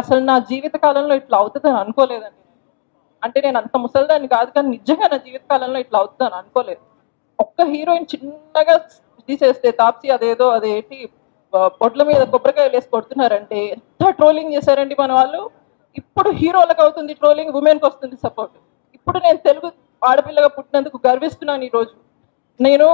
అసలు నా జీవిత కాలంలో ఇట్లా అవుతుందని అనుకోలేదండి. అంటే నేను అంత ముసలిదాన్ని కాదు కానీ నిజంగా నా జీవిత కాలంలో ఇట్లా అవుతుందని అనుకోలేదు. ఒక్క హీరోయిన్ చిన్నగా తీసేస్తే తాప్సీ అదేదో అదేంటి బొడ్ల మీద కొబ్బరికాయలు వేసి కొడుతున్నారంటే ఎంత ట్రోలింగ్ చేశారండి మన వాళ్ళు. ఇప్పుడు హీరోలకు అవుతుంది ట్రోలింగ్ ఉమెన్కి వస్తుంది సపోర్ట్. ఇప్పుడు నేను తెలుగు ఆడపిల్లగా పుట్టినందుకు గర్విస్తున్నాను ఈరోజు. నేను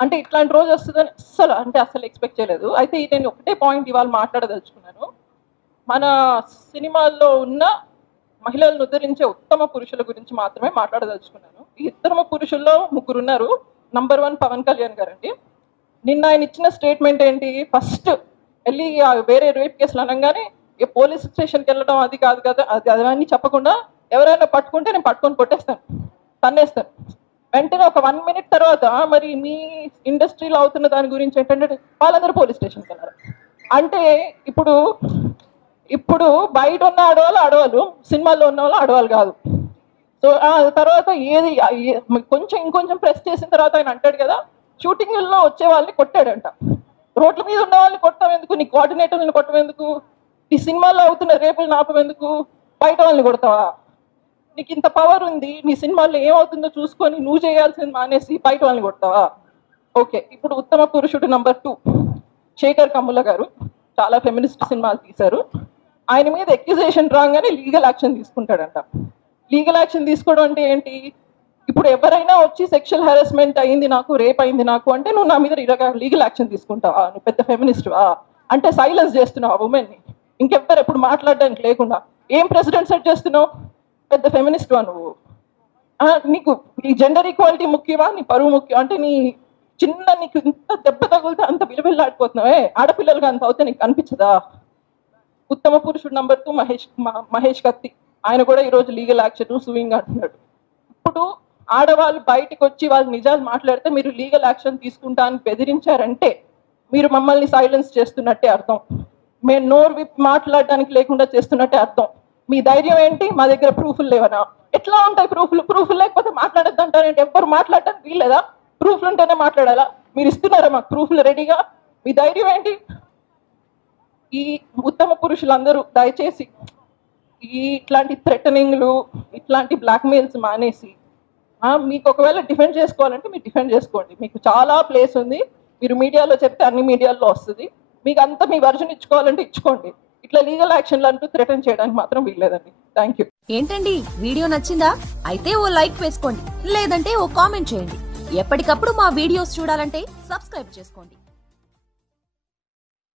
అంటే ఇట్లాంటి రోజు వస్తుందని అస్సలు అంటే అస్సలు ఎక్స్పెక్ట్ చేయలేదు. అయితే నేను ఒకటే పాయింట్ ఇవాళ మాట్లాడదలుచుకున్నాను. మన సినిమాల్లో ఉన్న మహిళలను ఉద్ధరించే ఉత్తమ పురుషుల గురించి మాత్రమే మాట్లాడదలుచుకున్నాను. ఈ ఉత్తమ పురుషుల్లో ముగ్గురు ఉన్నారు నంబర్ వన్ పవన్ కళ్యాణ్ గారు అండి నిన్న ఆయన ఇచ్చిన స్టేట్మెంట్ ఏంటి? ఫస్ట్ వెళ్ళి వేరే రేప్ కేసులు అనగానే ఏ పోలీస్ స్టేషన్కి వెళ్ళడం అది కాదు కదా అది అవన్నీ చెప్పకుండా ఎవరైనా పట్టుకుంటే నేను పట్టుకొని కొట్టేస్తాను. తన్నేస్తాను. వెంటనే ఒక వన్ మినిట్ తర్వాత మరి మీ ఇండస్ట్రీలో అవుతున్న దాని గురించి ఏంటంటే వాళ్ళందరూ పోలీస్ స్టేషన్కి వెళ్ళారు. అంటే ఇప్పుడు ఇప్పుడు బయట ఉన్న ఆడవాళ్ళు ఆడవాళ్ళు సినిమాల్లో ఉన్న వాళ్ళు ఆడవాళ్ళు కాదు. సో ఆ తర్వాత ఏది కొంచెం ఇంకొంచెం ప్రెస్ చేసిన తర్వాత ఆయన అంటాడు కదా షూటింగ్లో వచ్చే వాళ్ళని కొట్టాడంట. రోడ్ల మీద ఉన్న వాళ్ళని కొట్టడం ఎందుకు? నీ కోఆర్డినేటర్ని కొట్టడం ఎందుకు? నీ సినిమాల్లో అవుతున్న రేపులు నాపం ఎందుకు? బయట వాళ్ళని కొడతావా? నీకు ఇంత పవర్ ఉంది నీ సినిమాల్లో ఏమవుతుందో చూసుకొని నువ్వు చేయాల్సింది మానేసి బయట వాళ్ళని కొడతావా? ఓకే ఇప్పుడు ఉత్తమ పురుషుడు నంబర్ టూ శేఖర్ కమ్ముల గారు చాలా ఫెమినిస్ట్ సినిమాలు తీశారు. ఆయన మీద ఎక్యుజేషన్ రాగానే లీగల్ యాక్షన్ తీసుకుంటాడంట. లీగల్ యాక్షన్ తీసుకోవడం అంటే ఏంటి? ఇప్పుడు ఎవరైనా వచ్చి సెక్షువల్ హెరాస్మెంట్ అయింది నాకు రేప్ అయింది నాకు అంటే నువ్వు నా మీద లీగల్ యాక్షన్ తీసుకుంటావా? నువ్వు పెద్ద ఫెమినిస్ట్వా అంటే సైలెన్స్ చేస్తున్నావు ఆ ఉమెన్ని ఇంకెవ్వరు ఎప్పుడు మాట్లాడడానికి లేకుండా. ఏం ప్రెసిడెంట్ సెట్ చేస్తున్నావు? పెద్ద ఫెమినిస్ట్వా నువ్వు? ఆ, నీకు ఈ జెండర్ ఈక్వాలిటీ ముఖ్యమా? నీ పరువు ముఖ్యం అంటే నీ చిన్న నీకు ఇంత దెబ్బ తగులుతా అంత విలువిల్లాడిపోతున్నావే? ఆడపిల్లలుగా అంత అవుతే నీకు అనిపించదా ఉత్తమ పురుషుడు నంబర్ టూ మహేష్ మ- మహేష్ కత్తి. ఆయన కూడా ఈరోజు లీగల్ యాక్షన్ సూయింగ్ అంటున్నాడు. ఇప్పుడు ఆడవాళ్ళు బయటకు వచ్చి వాళ్ళు నిజాలు మాట్లాడితే మీరు లీగల్ యాక్షన్ తీసుకుంటా అని బెదిరించారంటే మీరు మమ్మల్ని సైలెన్స్ చేస్తున్నట్టే అర్థం. మేము నోరు విప్ మాట్లాడడానికి లేకుండా చేస్తున్నట్టే అర్థం. మీ ధైర్యం ఏంటి? మా దగ్గర ప్రూఫ్లు లేవనా ఎట్లా ఉంటాయి ప్రూఫ్లు? ప్రూఫ్లు లేకపోతే మాట్లాడద్దు అంటారంటే ఎవ్వరు మాట్లాడటానికి వీల్లేదా? ప్రూఫ్లు ఉంటేనే మాట్లాడాలా? మీరు ఇస్తున్నారా మాకు ప్రూఫ్లు రెడీగా? మీ ధైర్యం ఏంటి? ఈ ఉత్తమ పురుషులందరూ దయచేసి ఈ ఇట్లాంటి థ్రెటనింగ్లు ఇట్లాంటి బ్లాక్మెయిల్స్ మానేసి మీకు ఒకవేళ డిఫెండ్ చేసుకోవాలంటే మీరు డిఫెండ్ చేసుకోండి. మీకు చాలా ప్లేస్ ఉంది. మీరు మీడియాలో చెప్తే అన్ని మీడియాల్లో వస్తుంది. మీకు అంతా మీ వర్జన్ ఇచ్చుకోవాలంటే ఇచ్చుకోండి. ఇట్లా లీగల్ యాక్షన్లు అంటూ థ్రెటన్ చేయడానికి మాత్రం వీల్లేదండి. Thank you. ఏంటండి? వీడియో నచ్చిందా? అయితే ఓ లైక్ వేసుకోండి. లేదంటే ఓ కామెంట్ చేయండి. ఎప్పటికప్పుడు మా వీడియోస్ చూడాలంటే సబ్స్క్రైబ్ చేసుకోండి.